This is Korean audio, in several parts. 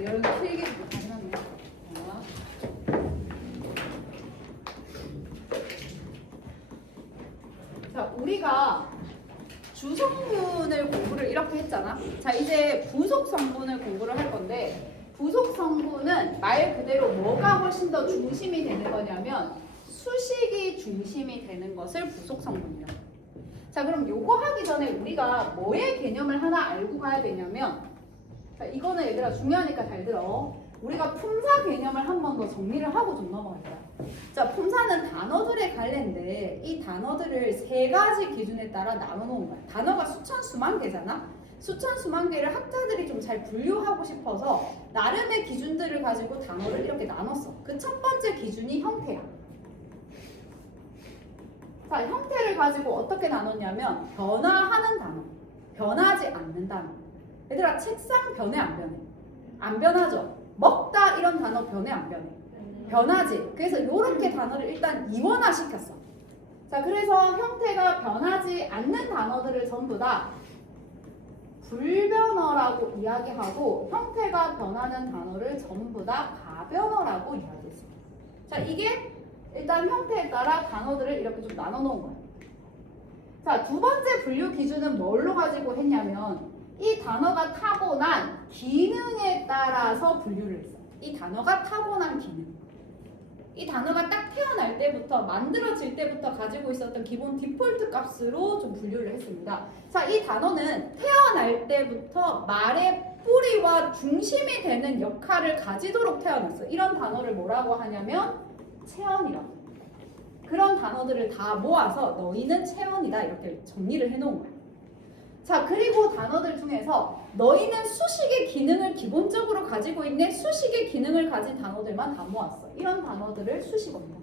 내용 필기를 못하긴 하네. 자, 우리가 주성분을 공부를 이렇게 했잖아. 자, 이제 부속 성분을 공부를 할 건데, 부속 성분은 말 그대로 뭐가 훨씬 더 중심이 되는 거냐면 수식이 중심이 되는 것을 부속 성분이라. 자, 그럼 요거 하기 전에 우리가 뭐의 개념을 하나 알고 가야 되냐면, 자, 이거는 얘들아 중요하니까 잘 들어. 우리가 품사 개념을 한 번 더 정리를 하고 좀 넘어갈게요. 자, 품사는 단어들의 갈래인데 이 단어들을 세 가지 기준에 따라 나눠놓은 거야. 단어가 수천 수만 개잖아. 수천 수만 개를 학자들이 좀 잘 분류하고 싶어서 나름의 기준들을 가지고 단어를 이렇게 나눴어. 그 첫 번째 기준이 형태야. 자, 형태를 가지고 어떻게 나눴냐면 변화하는 단어, 변하지 않는 단어. 얘들아, 책상 변해 안 변해? 안 변하죠. 먹다 이런 단어 변해 안 변해? 변하지. 그래서 이렇게 단어를 일단 이원화 시켰어. 자, 그래서 형태가 변하지 않는 단어들을 전부 다 불변어라고 이야기하고 형태가 변하는 단어를 전부 다 가변어라고 이야기했어. 자, 이게 일단 형태에 따라 단어들을 이렇게 좀 나눠 놓은 거야. 자, 두 번째 분류 기준은 뭘로 가지고 했냐면 이 단어가 타고난 기능에 따라서 분류를 했어. 이 단어가 타고난 기능. 이 단어가 딱 태어날 때부터 만들어질 때부터 가지고 있었던 기본 디폴트 값으로 좀 분류를 했습니다. 자, 이 단어는 태어날 때부터 말의 뿌리와 중심이 되는 역할을 가지도록 태어났어. 이런 단어를 뭐라고 하냐면 체언이라고. 그런 단어들을 다 모아서 너희는 체언이다 이렇게 정리를 해놓은 거야. 자, 그리고 단어들 중에서 너희는 수식의 기능을 기본적으로 가지고 있네. 수식의 기능을 가진 단어들만 다 모았어. 이런 단어들을 수식어입니다.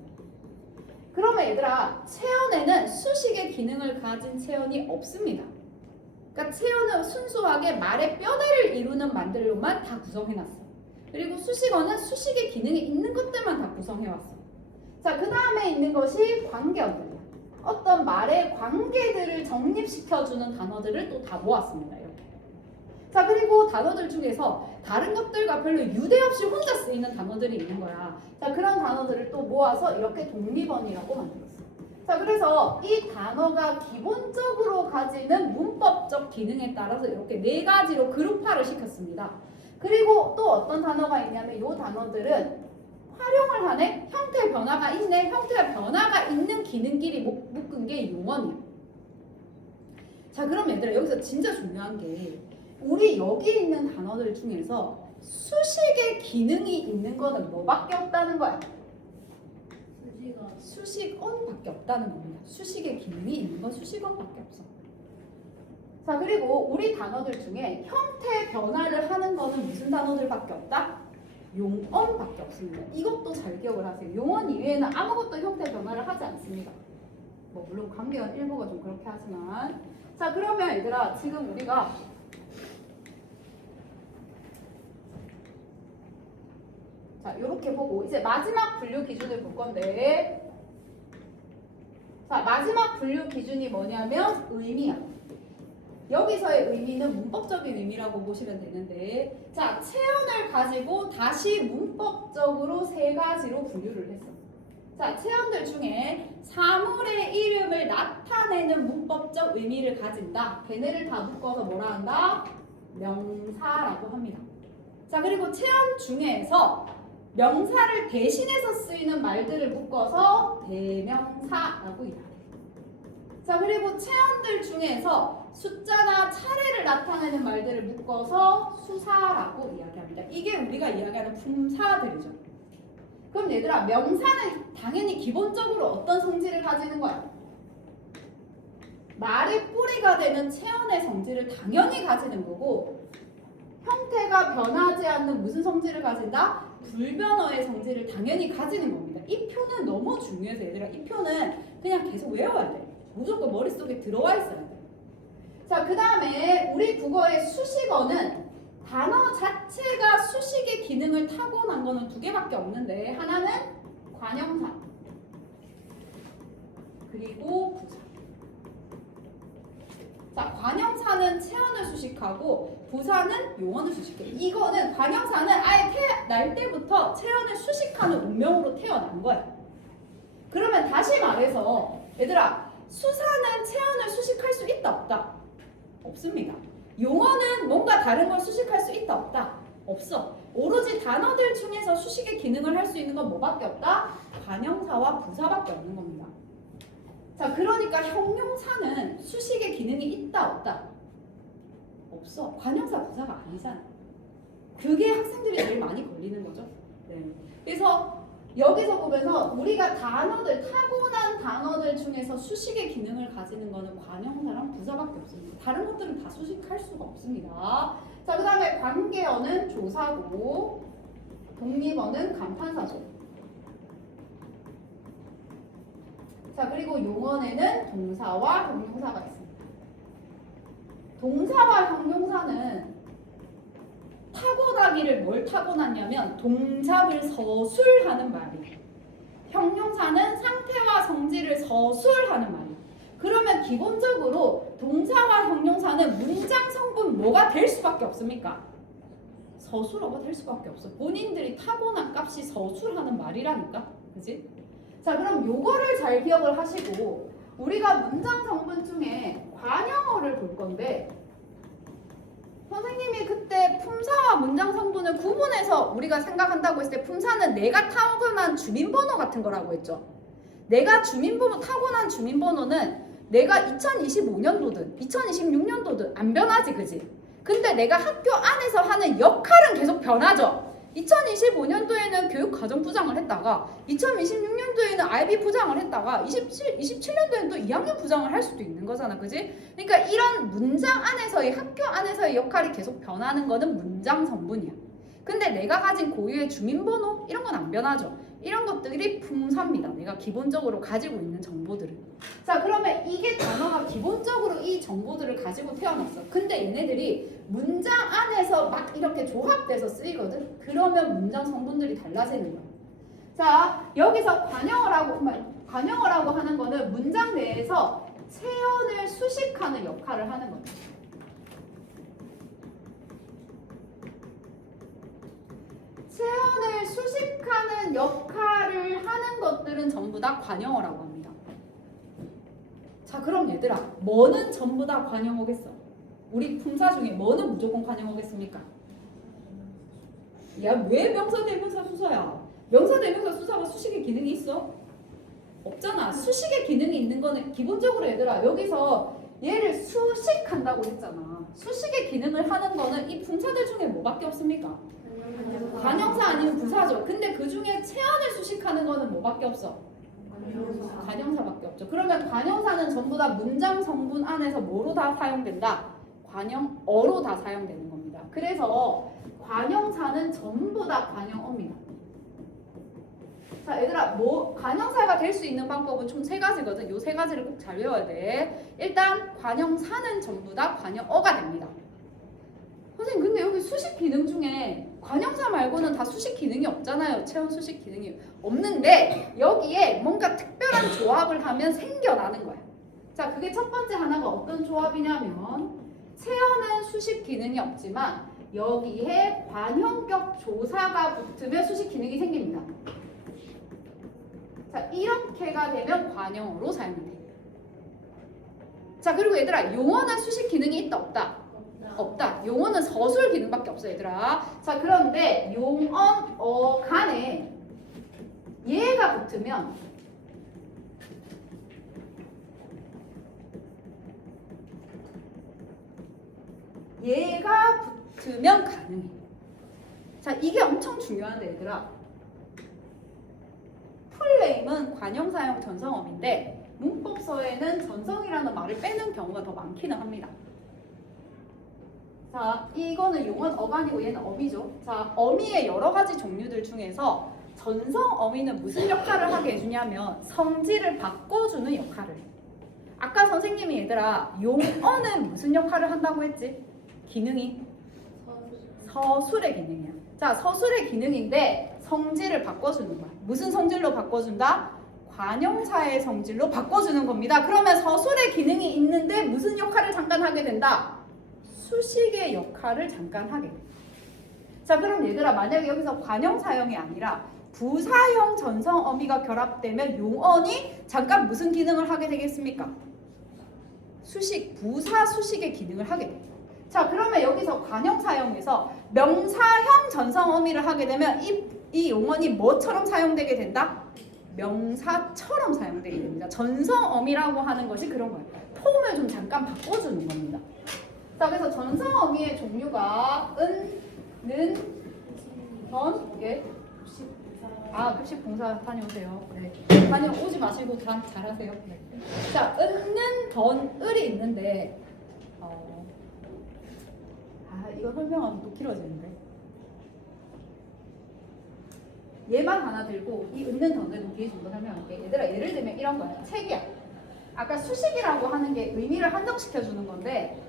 그러면 얘들아, 체언에는 수식의 기능을 가진 체언이 없습니다. 그러니까 체언은 순수하게 말의 뼈대를 이루는 말들로만 다 구성해놨어. 그리고 수식어는 수식의 기능이 있는 것들만 다 구성해왔어. 자, 그 다음에 있는 것이 관계어들이야. 어떤 말의 관계들을 정립시켜주는 단어들을 또 다 모았습니다. 이렇게. 자, 그리고 단어들 중에서 다른 것들과 별로 유대없이 혼자 쓰이는 단어들이 있는 거야. 자, 그런 단어들을 또 모아서 이렇게 독립어이라고 만들었어. 자, 그래서 이 단어가 기본적으로 가지는 문법적 기능에 따라서 이렇게 네 가지로 그룹화를 시켰습니다. 그리고 또 어떤 단어가 있냐면 이 단어들은 활용을 하네? 형태 변화가 있네? 형태 변화가 있는 기능끼리 묶은 게 용언이야. 자, 그럼 얘들아, 여기서 진짜 중요한 게 우리 여기 있는 단어들 중에서 수식의 기능이 있는 거는 뭐밖에 없다는 거야? 수식어밖에 없다는 겁니다. 수식의 기능이 있는 건 수식어밖에 없어. 자, 그리고 우리 단어들 중에 형태 변화를 하는 거는 무슨 단어들밖에 없다? 용언밖에 없습니다. 이것도 잘 기억을 하세요. 용언 이외에는 아무것도 형태 변화를 하지 않습니다. 뭐 물론 관계어는 일부가 좀 그렇게 하지만. 자, 그러면 얘들아, 지금 우리가 자, 이렇게 보고 이제 마지막 분류 기준을 볼 건데, 자, 마지막 분류 기준이 뭐냐면 의미야. 여기서의 의미는 문법적인 의미라고 보시면 되는데, 자, 체언을 가지고 다시 문법적으로 세 가지로 분류를 했어. 자, 체언들 중에 사물의 이름을 나타내는 문법적 의미를 가진다. 걔네를 다 묶어서 뭐라 한다? 명사라고 합니다. 자, 그리고 체언 중에서 명사를 대신해서 쓰이는 말들을 묶어서 대명사라고 이야기해요. 자, 그리고 체언들 중에서 숫자나 차례를 나타내는 말들을 묶어서 수사라고 이야기합니다. 이게 우리가 이야기하는 품사들이죠. 그럼 얘들아, 명사는 당연히 기본적으로 어떤 성질을 가지는 거야? 말의 뿌리가 되는 체언의 성질을 당연히 가지는 거고, 형태가 변하지 않는 무슨 성질을 가진다? 불변어의 성질을 당연히 가지는 겁니다. 이 표는 너무 중요해서 얘들아, 이 표는 그냥 계속 외워야 돼. 무조건 머릿속에 들어와 있어야 돼. 자, 그 다음에 우리 국어의 수식어는 단어 자체가 수식의 기능을 타고난 거는 두 개밖에 없는데, 하나는 관형사 그리고 부사. 자, 관형사는 체언을 수식하고 부사는 용언을 수식해. 이거는 관형사는 아예 날 때부터 체언을 수식하는 운명으로 태어난 거야. 그러면 다시 말해서 얘들아, 수사는 체언을 수식할 수 있다 없다? 없습니다. 용어는 뭔가 다른 걸 수식할 수 있다 없다? 없어. 오로지 단어들 중에서 수식의 기능을 할 수 있는 건 뭐밖에 없다? 관형사와 부사밖에 없는 겁니다. 자, 그러니까 형용사는 수식의 기능이 있다 없다? 없어. 관형사 부사가 아니잖아. 그게 학생들이 제일 많이 걸리는 거죠. 네. 그래서 여기서 보면서 우리가 단어들, 타고난 단어들 중에서 수식의 기능을 가지는 거는 관형사랑 부사밖에 없습니다. 다른 것들은 다 수식할 수가 없습니다. 자, 그 다음에 관계어는 조사고 독립어는 간판사죠. 자, 그리고 용언에는 동사와 형용사가 있습니다. 동사와 형용사는 타고나기를 뭘 타고났냐면 동작을 서술하는 말이에요. 형용사는 상태와 성질을 서술하는 말이에요. 그러면 기본적으로 동사와 형용사는 문장 성분 뭐가 될 수밖에 없습니까? 서술어가 될 수밖에 없어. 본인들이 타고난 값이 서술하는 말이라니까. 그지? 자, 그럼 요거를 잘 기억을 하시고 우리가 문장 성분 중에 관형어를 볼 건데 선생님이 그때 품사와 문장 성분을 구분해서 우리가 생각한다고 했을 때 품사는 내가 타고난 주민번호 같은 거라고 했죠. 내가 주민번호 타고난 주민번호는 내가 2025년도든 2026년도든 안 변하지, 그지? 근데 내가 학교 안에서 하는 역할은 계속 변하죠. 2025년도에는 교육과정부장을 했다가 2026년도에는 IB 부장을 했다가 27년도에는 또 2학년 부장을 할 수도 있는 거잖아, 그지? 그러니까 이런 문장 안에서의 학교 안에서의 역할이 계속 변하는 거는 문장 성분이야. 근데 내가 가진 고유의 주민번호 이런 건 안 변하죠. 이런 것들이 품사입니다. 내가 기본적으로 가지고 있는 정보들을. 자, 그러면 이게 단어가 기본적으로 이 정보들을 가지고 태어났어. 근데 얘네들이 문장 안에서 막 이렇게 조합돼서 쓰이거든. 그러면 문장 성분들이 달라지는 거야. 자, 여기서 관형어라고 하는 거는 문장 내에서 체언을 수식하는 역할을 하는 겁니다. 체언을 수식하는 역할을 하는 것들은 전부 다 관형어라고 합니다. 자, 그럼 얘들아, 뭐는 전부 다 관형어겠어? 우리 품사 중에 뭐는 무조건 관형어겠습니까? 야, 왜 명사, 대명사, 수사야? 명사, 대명사, 수사가 수식의 기능이 있어? 없잖아. 수식의 기능이 있는 거는 기본적으로 얘들아, 여기서 얘를 수식한다고 했잖아. 수식의 기능을 하는 거는 이 품사들 중에 뭐밖에 없습니까? 관형사 아니면 부사죠. 근데 그 중에 체언을 수식하는 거는 뭐밖에 없어? 관형사밖에 없죠. 그러면 관형사는 전부 다 문장 성분 안에서 뭐로 다 사용된다? 관형어로 다 사용되는 겁니다. 그래서 관형사는 전부 다 관형어입니다. 자, 얘들아, 관형사가 될 수 있는 방법은 총 3가지거든. 요 3가지를 꼭 잘 외워야 돼. 일단 관형사는 전부 다 관형어가 됩니다. 선생님, 근데 여기 수식 기능 중에 관형사 말고는 다 수식 기능이 없잖아요. 체언 수식 기능이 없는데 여기에 뭔가 특별한 조합을 하면 생겨나는 거야. 자, 그게 첫 번째 하나가 어떤 조합이냐면 체언은 수식 기능이 없지만 여기에 관형격 조사가 붙으면 수식 기능이 생깁니다. 자, 이렇게가 되면 관형어로 사용이 돼. 자, 그리고 얘들아, 용어는 수식 기능이 있다 없다? 없다. 용어는 서술 기능밖에 없어, 얘들아. 자, 그런데 용언, 간에 얘가 붙으면 가능해. 자, 이게 엄청 중요한데, 얘들아. 풀네임은 관형사용 전성어민데 문법서에는 전성이라는 말을 빼는 경우가 더 많기는 합니다. 자, 이거는 용언 어간이고 얘는 어미죠. 자, 어미의 여러 가지 종류들 중에서 전성 어미는 무슨 역할을 하게 해주냐면 성질을 바꿔주는 역할을 해. 아까 선생님이 얘들아 용언은 무슨 역할을 한다고 했지? 기능이? 서술의 기능이야. 자, 서술의 기능인데 성질을 바꿔주는 거야. 무슨 성질로 바꿔준다? 관형사의 성질로 바꿔주는 겁니다. 그러면 서술의 기능이 있는데 무슨 무슨 역할을 잠깐 하게 된다? 수식의 역할을 잠깐 하게 된다. 자, 그럼 얘들아, 만약에 여기서 관형사형이 아니라 부사형 전성 어미가 결합되면 용언이 잠깐 무슨 기능을 하게 되겠습니까? 수식, 부사 수식의 기능을 하게 돼요. 자, 그러면 여기서 관형사형에서 명사형 전성 어미를 하게 되면 이 용언이 뭐처럼 사용되게 된다? 명사처럼 사용되게 됩니다. 전성 어미라고 하는 것이 그런 거예요. 폼을 좀 잠깐 바꿔주는 겁니다. 자, 그래서 전성 어미의 종류가 은, 는, 던, 예. 급식 봉사 다녀오세요. 네. 다녀오지 마시고 잘하세요. 네. 자, 은는, 던, 을이 있는데 이거 설명하면 또 길어지는데. 얘만 하나 들고 이 은는, 던을 뒤에 좀 더 설명할게. 얘들아, 예를 들면 이런 거야. 책이야. 아까 수식이라고 하는 게 의미를 한정시켜 주는 건데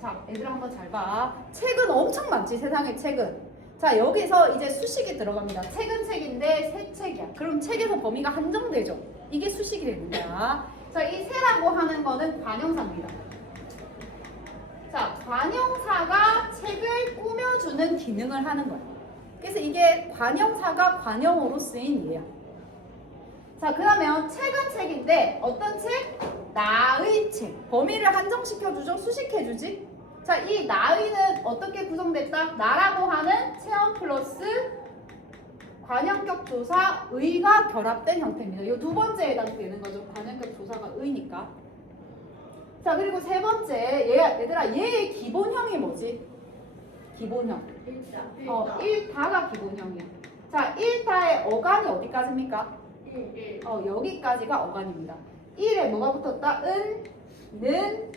자, 얘들아 한번 잘 봐. 책은 엄청 많지, 세상에 책은. 자, 여기서 이제 수식이 들어갑니다. 책은 책인데 새 책이야. 그럼 책에서 범위가 한정되죠. 이게 수식이 되는 거야. 자, 이 새라고 하는 거는 관형사입니다. 자, 관형사가 책을 꾸며주는 기능을 하는 거야. 그래서 이게 관형사가 관형어로 쓰인 예야. 자, 그러면 책은 책인데 어떤 책? 나의 책. 범위를 한정시켜주죠? 수식해주지? 자, 이 나의는 어떻게 구성됐다? 나라고 하는 체험 플러스 관형격 조사 의가 결합된 형태입니다. 이 두 번째에 해당되는 거죠. 관형격 조사가 의니까. 자, 그리고 세 번째, 얘들아, 얘의 기본형이 뭐지? 기본형. 일다가 기본형이야. 자, 일다의 어간이 어디까지입니까? 여기까지가 어간입니다. 1에 뭐가 붙었다? 은, 는,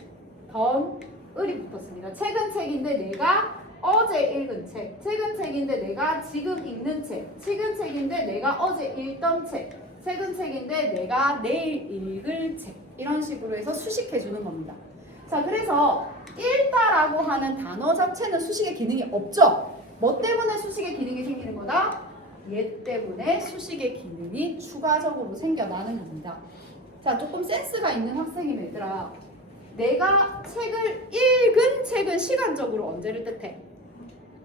던, 을이 붙었습니다. 책은 책인데 내가 어제 읽은 책. 책은 책인데 내가 지금 읽는 책. 책은 책인데 내가 어제 읽던 책. 책은 책인데 내가 내일 읽을 책. 이런 식으로 해서 수식해 주는 겁니다. 자, 그래서 읽다라고 하는 단어 자체는 수식의 기능이 없죠. 뭐 때문에 수식의 기능이 생기는 거다? 얘 때문에 수식의 기능이 추가적으로 생겨나는 겁니다. 자, 조금 센스가 있는 학생이면 얘들아, 내가 책을 읽은 책은 시간적으로 언제를 뜻해?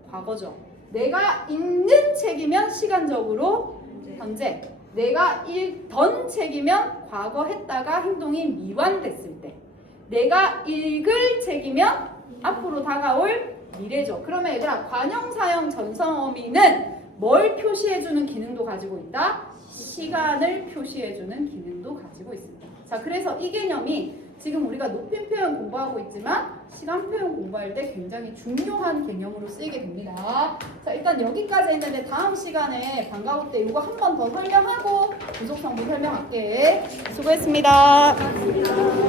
과거죠. 내가 읽는 책이면 시간적으로 현재. 내가 읽던 책이면 과거 했다가 행동이 미완됐을 때. 내가 읽을 책이면 앞으로 다가올 미래죠. 그러면 얘들아, 관형사형 전성어미는 뭘 표시해주는 기능도 가지고 있다? 시간을 표시해주는 기능도 가지고 있습니다. 자, 그래서 이 개념이 지금 우리가 높임 표현 공부하고 있지만 시간 표현 공부할 때 굉장히 중요한 개념으로 쓰이게 됩니다. 자, 일단 여기까지 했는데 다음 시간에 방과후 때 이거 한 번 더 설명하고 부족성분 설명할게. 수고했습니다.